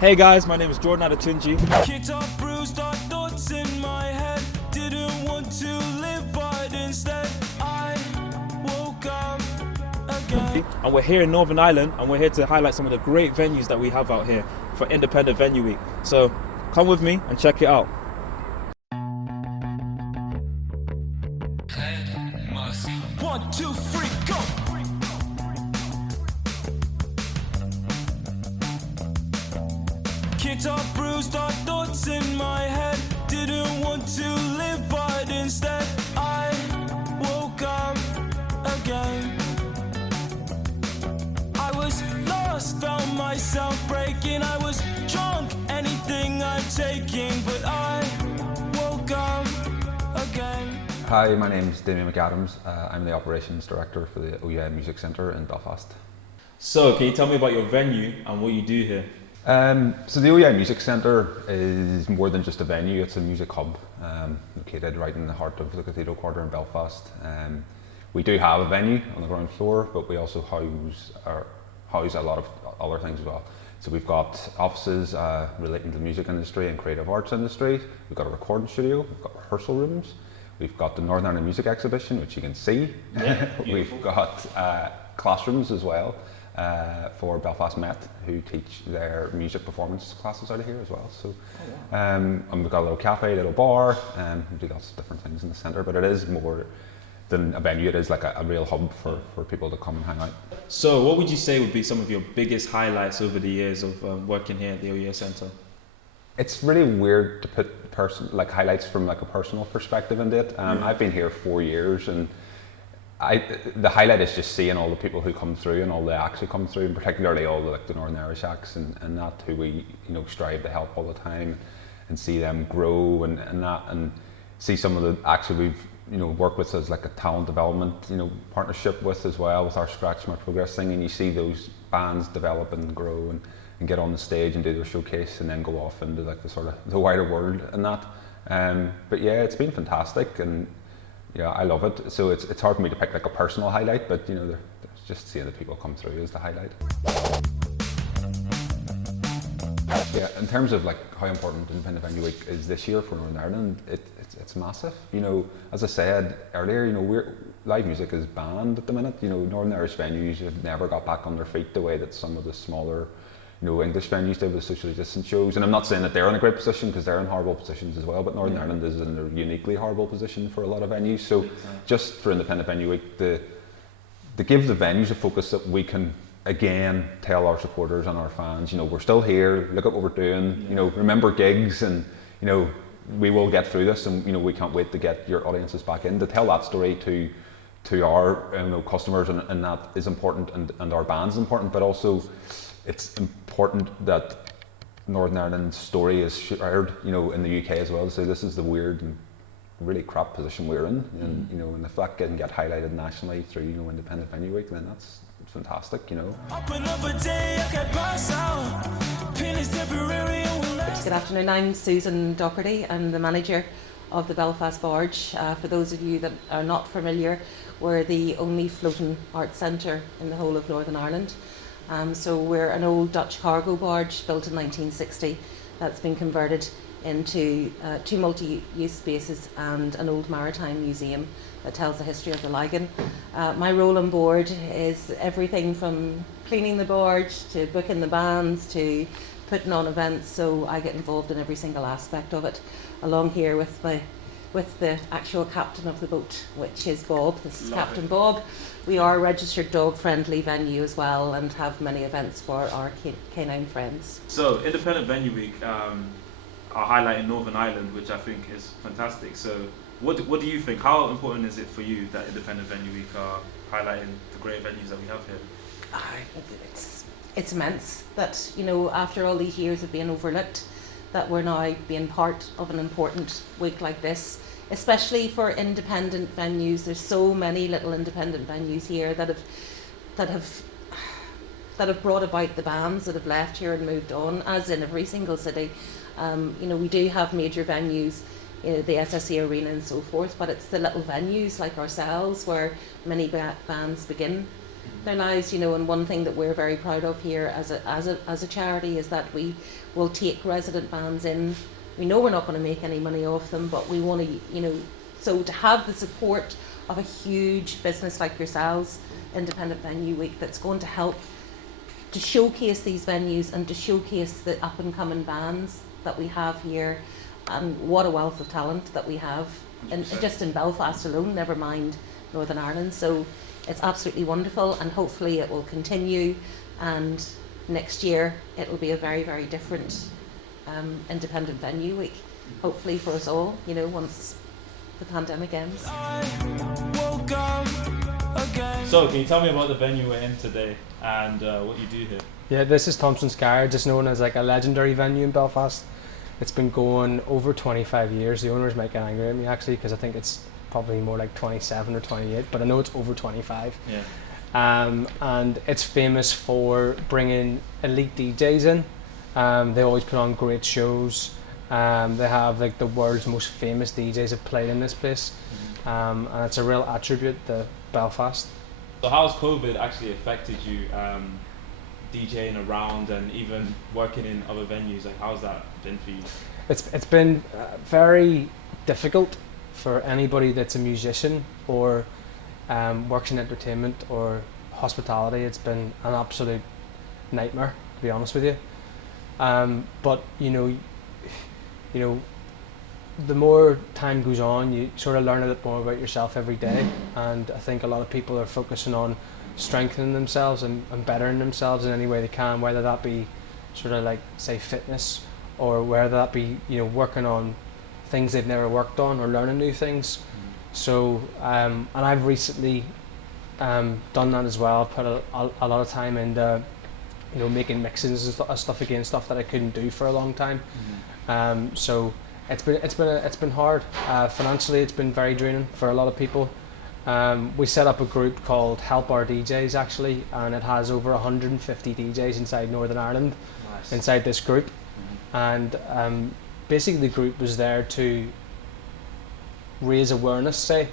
Hey guys, my name is Jordan Adetunji. Kicked up, bruised up thoughts in my head. Didn't want to live, but instead I woke up again. And we're here in Northern Ireland, and we're here to highlight some of the great venues that we have out here for Independent Venue Week. So come with me and check it out. One, two, three, go! Kicked up, bruised up thoughts in my head. Didn't want to live, but instead I woke up again. I was lost, found myself breaking. I was drunk, anything I'm taking, but I woke up again. Hi, my name is Damien McAdams. I'm the Operations Director for the Oei Music Centre in Belfast. So can you tell me about your venue and what you do here? So the Oei Music Centre is more than just a venue, it's a music hub located right in the heart of the Cathedral Quarter in Belfast. We do have a venue on the ground floor, but we also house a lot of other things as well. So we've got offices relating to the music industry and creative arts industry. We've got a recording studio, we've got rehearsal rooms. We've got the Northern Ireland Music Exhibition, which you can see. Yeah, we've got classrooms as well for Belfast Met, who teach their music performance classes out of here as well. So, and we've got a little cafe, a little bar, we do lots of different things in the centre, but it is more than a venue, it is like a real hub for people to come and hang out. So what would you say would be some of your biggest highlights over the years of working here at the Oei Centre? It's really weird to put highlights from like a personal perspective into it. I've been here 4 years, and the highlight is just seeing all the people who come through and all the acts who come through, and particularly all the Northern Irish acts and that who we strive to help all the time, and see them grow and see some of the acts who we've worked with as like a talent development partnership with as well, with our Scratch My Progress thing, and you see those bands develop and grow and get on the stage and do their showcase and then go off into like the wider world and that. But yeah, it's been fantastic, and yeah, I love it. So it's hard for me to pick like a personal highlight, but there's just seeing the people come through is the highlight. Yeah, in terms of like how important Independent Venue Week is this year for Northern Ireland, it's massive. As I said earlier, live music is banned at the minute. Northern Irish venues have never got back on their feet the way that some of the smaller English venues did with socially distant shows. And I'm not saying that they're in a great position, because they're in horrible positions as well, but Northern Ireland is in a uniquely horrible position for a lot of venues. So just for Independent Venue Week, to give the venues a focus that we can again tell our supporters and our fans, we're still here, look at what we're doing, remember gigs, and we will get through this, and we can't wait to get your audiences back in, to tell that story to our customers, and that is important, and our band's important, but also it's important that Northern Ireland's story is shared, in the UK as well. So this is the weird and really crap position we're in, and and if that can get highlighted nationally through Independent Venue Week, then that's fantastic. Good afternoon, I'm Susan Docherty. I'm the manager of the Belfast Barge. For those of you that are not familiar, we're the only floating arts centre in the whole of Northern Ireland. So we're an old Dutch cargo barge built in 1960 that's been converted into 2 multi-use spaces and an old maritime museum that tells the history of the Lagan. My role on board is everything from cleaning the barge to booking the bands to putting on events, so I get involved in every single aspect of it, along here with the actual captain of the boat, which is Bob. This is Captain Bob. We are a registered dog-friendly venue as well, and have many events for our canine friends. So Independent Venue Week are highlighting Northern Ireland, which I think is fantastic. So what do you think? How important is it for you that Independent Venue Week are highlighting the great venues that we have here? It's immense that, after all these years of being overlooked, that we're now being part of an important week like this, especially for independent venues. There's so many little independent venues here that have brought about the bands that have left here and moved on, as in every single city. We do have major venues, the SSE Arena and so forth, but it's the little venues like ourselves where many bands begin. their lives, you know. And one thing that we're very proud of here as a charity is that we will take resident bands in. We know we're not going to make any money off them, but we want to, you know, so to have the support of a huge business like yourselves, Independent Venue Week, that's going to help to showcase these venues and to showcase the up and coming bands that we have here, and what a wealth of talent that we have just in Belfast alone, never mind Northern Ireland. So it's absolutely wonderful, and hopefully it will continue, and next year it will be a very, very different Independent Venue Week, hopefully for us all, you know, once the pandemic ends. So, can you tell me about the venue we're in today and what you do here? Yeah, this is Thompsons Car, just known as like a legendary venue in Belfast. It's been going over 25 years. The owners might get angry at me actually, because I think it's probably more like 27 or 28, but I know it's over 25. Yeah. And it's famous for bringing elite DJs in. They always put on great shows. They have like the world's most famous DJs have played in this place, and it's a real attribute to Belfast. So how's COVID actually affected you, DJing around and even working in other venues? Like, how's that been for you? It's been very difficult for anybody that's a musician or works in entertainment or hospitality. It's been an absolute nightmare, to be honest with you. But you know, the more time goes on, you sort of learn a bit more about yourself every day, and I think a lot of people are focusing on strengthening themselves and bettering themselves in any way they can, whether that be sort of like, say, fitness, or whether that be, you know, working on things they've never worked on or learning new things. So and I've recently done that as well. I've put a lot of time into, you know, making mixes and stuff again, stuff that I couldn't do for a long time. So it's been hard. Financially, it's been very draining for a lot of people. We set up a group called Help Our DJs actually, and it has over 150 DJs inside Northern Ireland. Nice. Inside this group. And basically the group was there to raise awareness, say,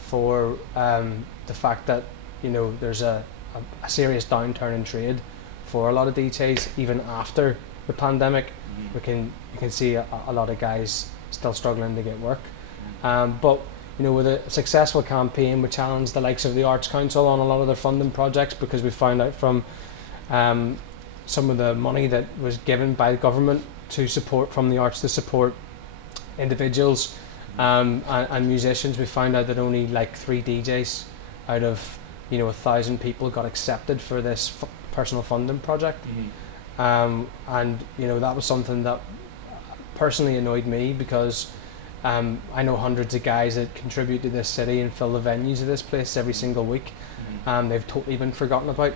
for the fact that, you know, there's a serious downturn in trade for a lot of DJs even after the pandemic. You can see a lot of guys still struggling to get work. But you know, with a successful campaign, we challenged the likes of the Arts Council on a lot of their funding projects, because we found out from some of the money that was given by the government to support from the arts to support individuals and musicians, we found out that only like 3 DJs out of, you know, 1,000 people got accepted for this personal funding project. And you know, that was something that personally annoyed me, because I know hundreds of guys that contribute to this city and fill the venues of this place every single week. They've totally been forgotten about.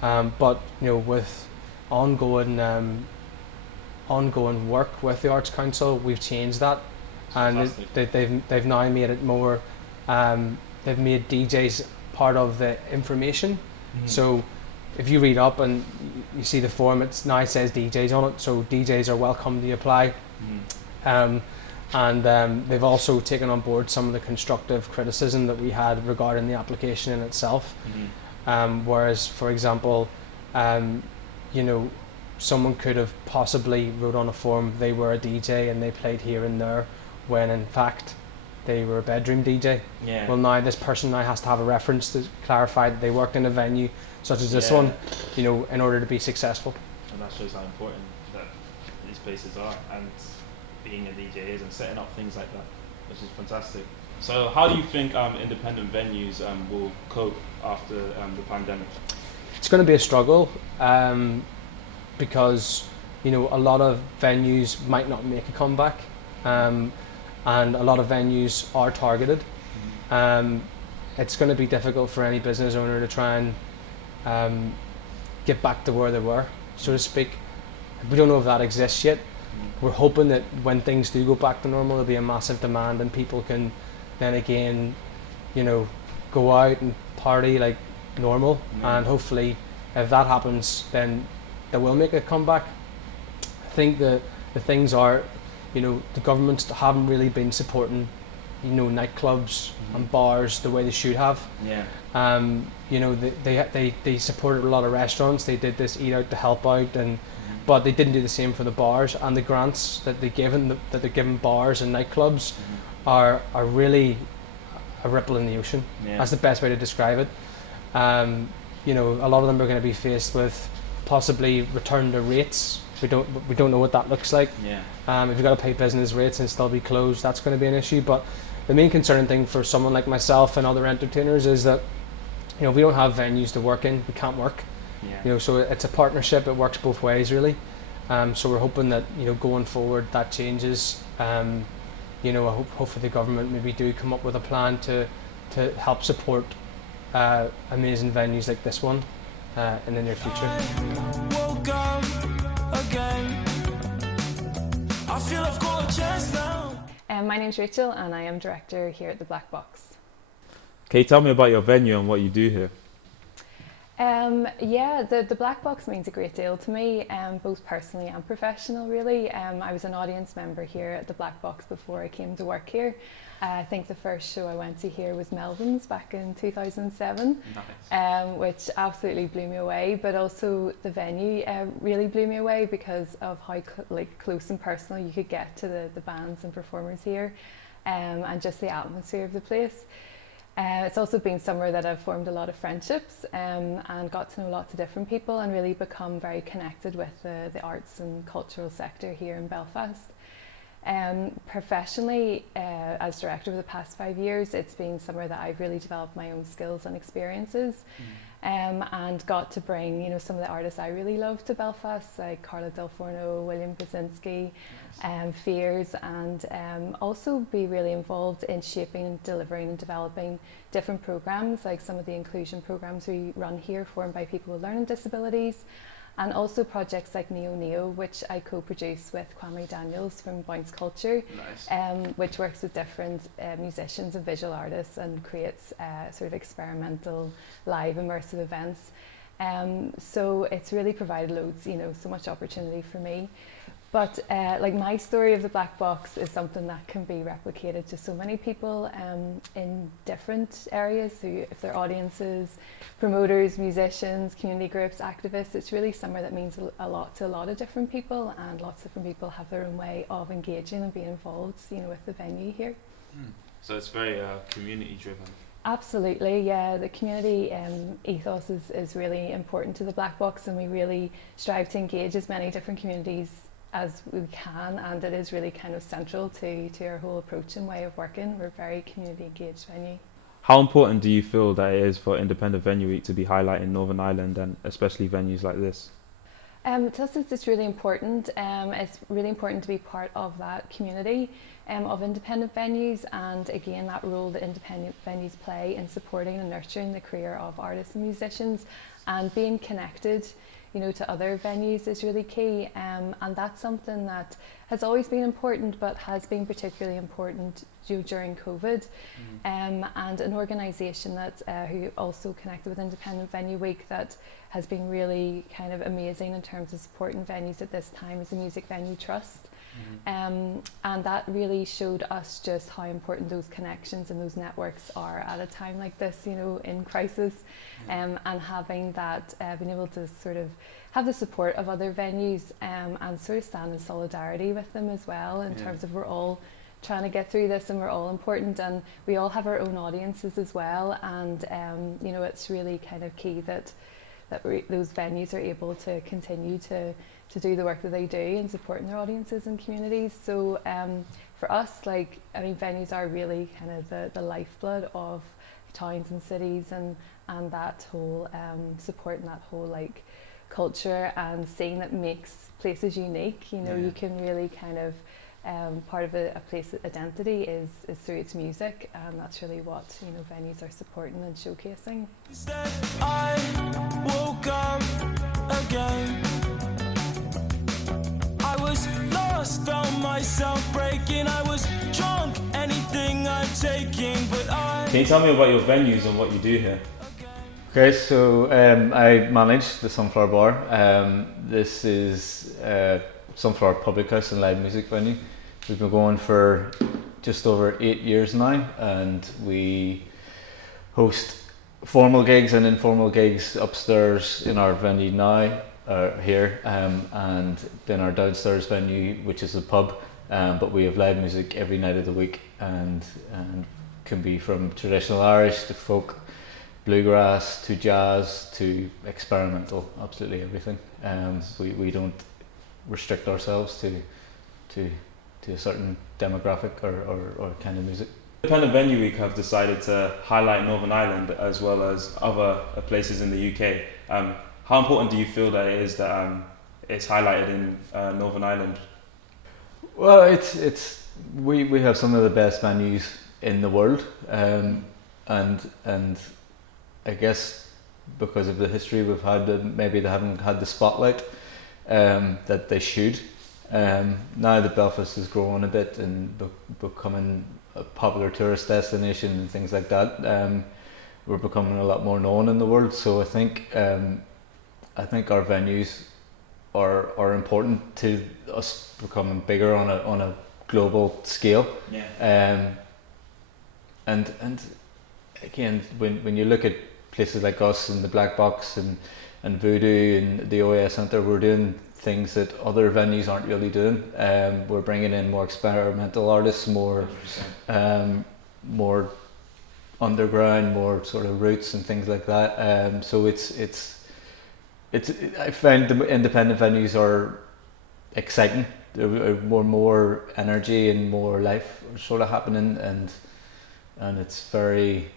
But you know, with ongoing work with the Arts Council, we've changed that, and they've now made it more. They've made DJs part of the information. So if you read up and you see the form, it now says DJs on it, so DJs are welcome to apply. And they've also taken on board some of the constructive criticism that we had regarding the application in itself. Whereas, for example, you know, someone could have possibly wrote on a form they were a DJ and they played here and there, when in fact they were a bedroom DJ. Yeah. Well, now this person now has to have a reference to clarify that they worked in a venue such as this one, you know, in order to be successful. And that shows how important that these places are, and being a DJ is, and setting up things like that, which is fantastic. So how do you think independent venues will cope after the pandemic? It's going to be a struggle, because, you know, a lot of venues might not make a comeback, and a lot of venues are targeted. It's going to be difficult for any business owner to try and get back to where they were, so to speak. We don't know if that exists yet. We're hoping that when things do go back to normal, there'll be a massive demand and people can then again, you know, go out and party like normal. And hopefully if that happens, then they will make a comeback. I think the things are, you know, the governments haven't really been supporting nightclubs and bars the way they should have. Yeah. They supported a lot of restaurants. They did this Eat Out to help out, but they didn't do the same for the bars. And the grants that they're giving bars and nightclubs are really a ripple in the ocean. Yeah. That's the best way to describe it. A lot of them are going to be faced with possibly return to rates. We don't know what that looks like. Yeah. If you've got to pay business rates and still be closed, that's going to be an issue. But the main concerning thing for someone like myself and other entertainers is that, if we don't have venues to work in, we can't work. Yeah. So it's a partnership. It works both ways, really. So we're hoping that going forward that changes. Hopefully the government maybe do come up with a plan to help support amazing venues like this one in the near future. Woke up again. I feel I've got a chance now. My name's Rachel and I am director here at the Black Box. Can you tell me about your venue and what you do here? The Black Box means a great deal to me, both personally and professional really. I was an audience member here at the Black Box before I came to work here. I think the first show I went to here was Melvin's back in 2007, Nice. which absolutely blew me away, but also the venue really blew me away because of how close and personal you could get to the bands and performers here, and just the atmosphere of the place. It's also been somewhere that I've formed a lot of friendships and got to know lots of different people and really become very connected with the arts and cultural sector here in Belfast. Professionally, as director over the past 5 years, it's been somewhere that I've really developed my own skills and experiences, and got to bring some of the artists I really love to Belfast, like Carla Del Forno, William Brzezinski, Fears, and also be really involved in shaping, delivering and developing different programs, like some of the inclusion programs we run here formed by people with learning disabilities, and also projects like Neo, which I co-produce with Kwame Daniels from Bounce Culture, Nice. which works with different musicians and visual artists and creates sort of experimental live immersive events. So it's really provided loads, so much opportunity for me. But my story of the Black Box is something that can be replicated to so many people in different areas. So if they're audiences, promoters, musicians, community groups, activists, it's really somewhere that means a lot to a lot of different people, and lots of different people have their own way of engaging and being involved, with the venue here. So it's very community driven. Absolutely, yeah. The community ethos is really important to the Black Box, and we really strive to engage as many different communities as we can, and it is really kind of central to our whole approach and way of working. We're a very community engaged venue. How important do you feel that it is for Independent Venue Week to be highlighting Northern Ireland and especially venues like this? To us it's really important. It's really important to be part of that community of independent venues, and again that role that independent venues play in supporting and nurturing the career of artists and musicians, and being connected to other venues is really key, and that's something that has always been important but has been particularly important during COVID. And an organisation that who also connected with Independent Venue Week that has been really kind of amazing in terms of supporting venues at this time is the Music Venue Trust. And that really showed us just how important those connections and those networks are at a time like this, in crisis, and having that, being able to sort of have the support of other venues and sort of stand in solidarity with them as well, in terms of we're all trying to get through this and we're all important and we all have our own audiences as well, and it's really kind of key that those venues are able to continue to do the work that they do in supporting their audiences and communities. So for us, venues are really kind of the lifeblood of towns and cities, and that whole support and that whole culture and scene that makes places unique. You can really kind of part of a place's identity is through its music, and that's really what venues are supporting and showcasing. Instead, I woke up again. I was lost, found myself breaking. I was drunk, anything I'm taking, but Can you tell me about your venues and what you do here? Okay, so I manage the Sunflower Bar. This is Sunflower Public House and live music venue. We've been going for just over 8 years now, and we host formal gigs and informal gigs upstairs in our venue now, here, and then our downstairs venue, which is a pub, but we have live music every night of the week, and can be from traditional Irish to folk, bluegrass to jazz to experimental, absolutely everything. We don't restrict ourselves to a certain demographic or kind of music. Independent Venue Week have decided to highlight Northern Ireland as well as other places in the UK. How important do you feel that it is that it's highlighted in Northern Ireland? Well, we have some of the best venues in the world, and I guess because of the history we've had, maybe they haven't had the spotlight that they should. Now that Belfast is growing a bit and becoming a popular tourist destination and things like that, we're becoming a lot more known in the world. So I think our venues are important to us becoming bigger on a global scale. Yeah. And again, when you look at places like us and the Black Box and Voodoo and the Oei Centre, we're doing things that other venues aren't really doing. We're bringing in more experimental artists, more underground, more sort of roots and things like that. So it's I find the independent venues are exciting. There's more energy and more life sort of happening, and it's very,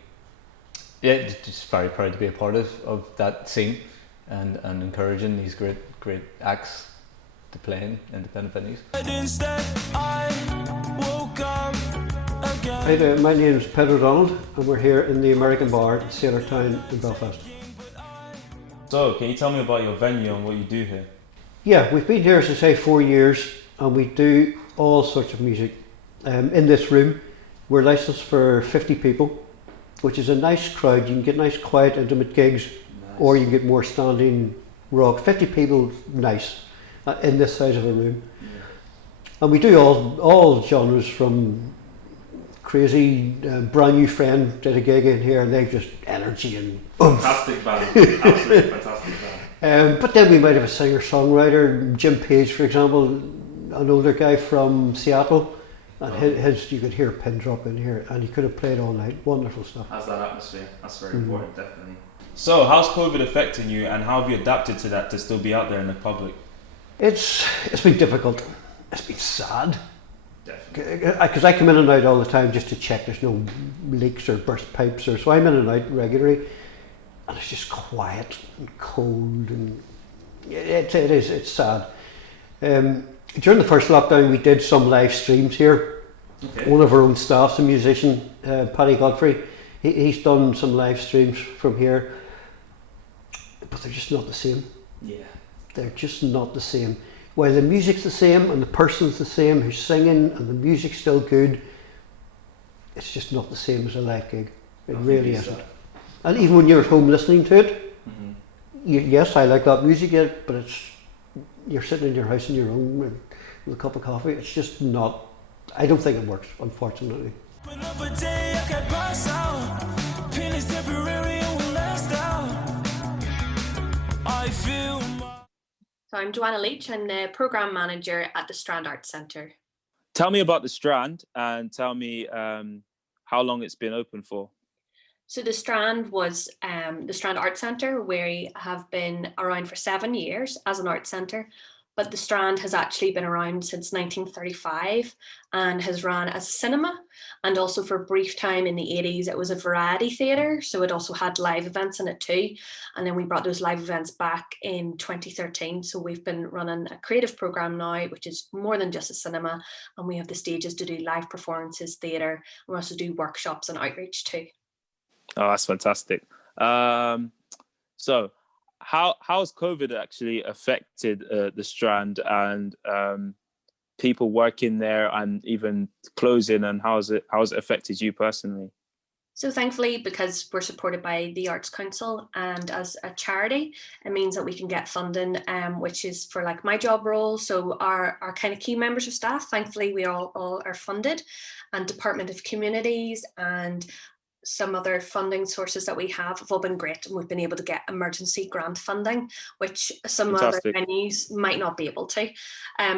just very proud to be a part of that scene and encouraging these great acts to play in independent venues. Instead, I woke up again. Hi there, my name is Pedro Donald, and we're here in the American Bar, Sailortown in Belfast. So, can you tell me about your venue and what you do here? Yeah, we've been here, as I say, 4 years, and we do all sorts of music. In this room, we're licensed for 50 people, which is a nice crowd. You can get nice, quiet, intimate gigs, or you can get more standing rock. 50 people, nice, in this size of a room. Yeah. And we do all genres, from crazy, brand new friend did a gig in here, and they've just energy and oomph. Fantastic band, absolutely fantastic band. But then we might have a singer-songwriter, Jim Page, for example, an older guy from Seattle, and his you could hear a pin drop in here, and he could have played all night. Wonderful stuff. Has that atmosphere. That's very important, definitely. So, how's COVID affecting you, and how have you adapted to that to still be out there in the public? It's been difficult. It's been sad. Definitely. Because I come in and out all the time just to check there's no leaks or burst pipes, so I'm in and out regularly, and it's just quiet and cold, and it's sad. During the first lockdown, we did some live streams here. Okay. One of our own staff's a musician, Paddy Godfrey. He's done some live streams from here, but they're just not the same. Yeah. They're just not the same. While the music's the same and the person's the same who's singing and the music's still good, it's just not the same as a live gig. It really isn't. And even when you're at home listening to it, yes, I like that music, but you're sitting in your house on your own with a cup of coffee. It's just not. I don't think it works, unfortunately. So I'm Joanna Leach. I'm the Programme Manager at the Strand Arts Centre. Tell me about the Strand, and tell me how long it's been open for. So the Strand was the Strand Arts Centre. We have been around for 7 years as an arts centre, but the Strand has actually been around since 1935 and has run as a cinema, and also for a brief time in the 80s it was a variety theatre, so it also had live events in it too, and then we brought those live events back in 2013. So we've been running a creative programme now, which is more than just a cinema, and we have the stages to do live performances, theatre, and we also do workshops and outreach too. Oh, that's fantastic. So how has COVID actually affected the Strand and people working there and even closing, and how has it affected you personally? So thankfully, because we're supported by the Arts Council and as a charity, it means that we can get funding, which is for like my job role. So our kind of key members of staff, thankfully, we all are funded, and Department of Communities and some other funding sources that we have all been great, and we've been able to get emergency grant funding, which some Fantastic. other venues might not be able to.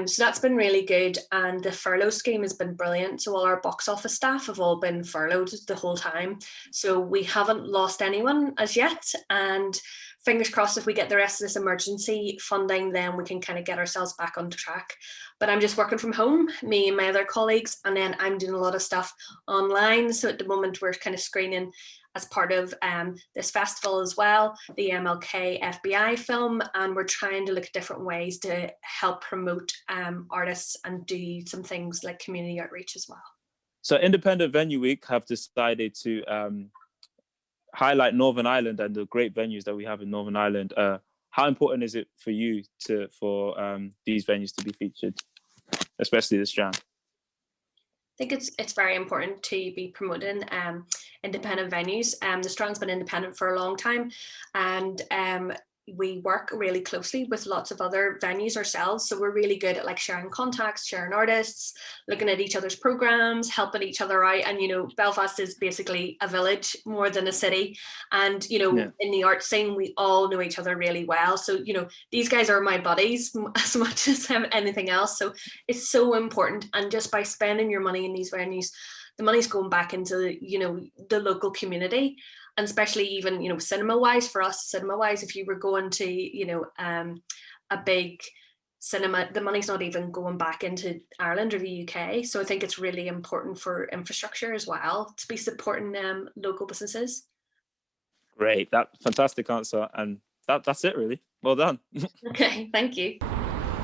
So that's been really good, and the furlough scheme has been brilliant. So all our box office staff have all been furloughed the whole time, so we haven't lost anyone as yet, and fingers crossed if we get the rest of this emergency funding, then we can kind of get ourselves back on track. But I'm just working from home, me and my other colleagues, and then I'm doing a lot of stuff online. So at the moment we're kind of screening as part of this festival as well, the MLK FBI film, and we're trying to look at different ways to help promote artists and do some things like community outreach as well. So Independent Venue Week have decided to highlight Northern Ireland and the great venues that we have in Northern Ireland. How important is it for you for these venues to be featured, especially the Strand? I think it's very important to be promoting independent venues. The Strand's been independent for a long time, and we work really closely with lots of other venues ourselves. So we're really good at like sharing contacts, sharing artists, looking at each other's programs, helping each other out. And, you know, Belfast is basically a village more than a city. And, you know, in the art scene, we all know each other really well. So, you know, these guys are my buddies as much as anything else. So it's so important. And just by spending your money in these venues, the money's going back into, you know, the local community. And especially even, you know, cinema wise, if you were going to, you know, a big cinema, the money's not even going back into Ireland or the UK. So I think it's really important for infrastructure as well to be supporting local businesses. Great, that fantastic answer. And that's it really. Well done. Okay, thank you.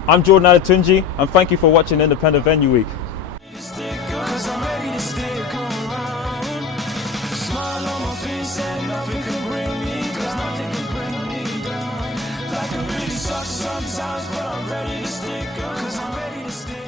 I'm Jordan Adetunji, and thank you for watching Independent Venue Week. Sometimes, but I'm ready to stick, 'cause I'm ready to stick.